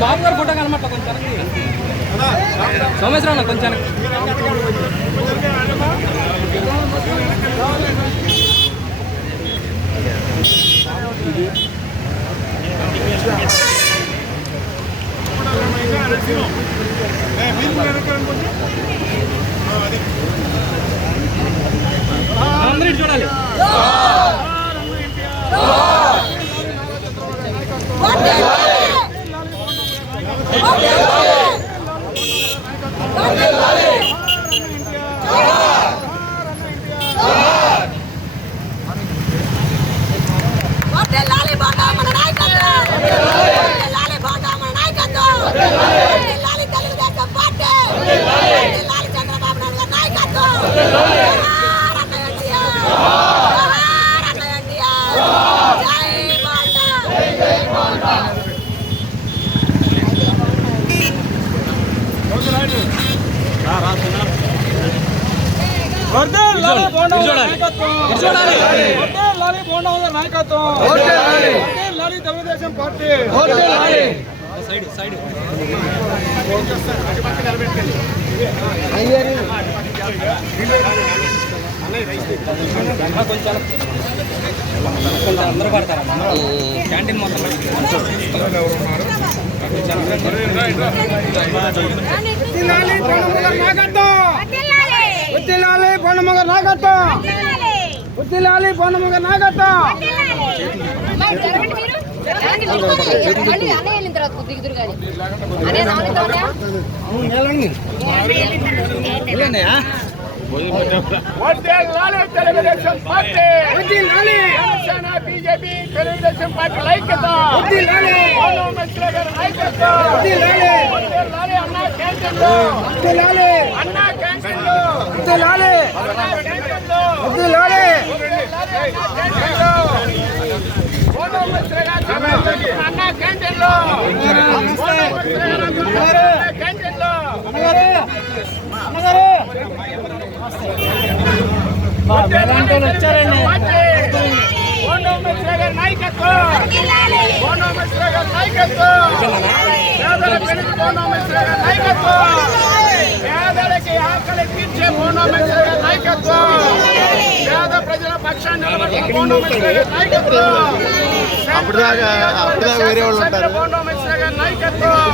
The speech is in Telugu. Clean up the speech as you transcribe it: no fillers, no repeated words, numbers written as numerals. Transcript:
బాబు గారు ఫోటో కనమాట కొంచెం సోమేశ్వరం కొంచెం అందరూ చూడాలి. తెలుగుదేశం పార్టీ అందరూ పడతారా క్యాంటీన్ మొత్తం పొన్నమగ నాగత్వం ఉద్దిలాలి పొన్నమగ నాగత్వం Telugu Desam party BJP Telugu Desam party ఐక్యత అన్నా క్యాంటీన్లు అన్నా క్యాంటీన్లు అన్నా క్యాంటీన్లు వచ్చారండి. పేదలకి ఆకలి తీర్చే నాయకత్వం, పేద ప్రజల పక్షాన్ని నిలబడుతున్న నాయకత్వం, నాయకత్వం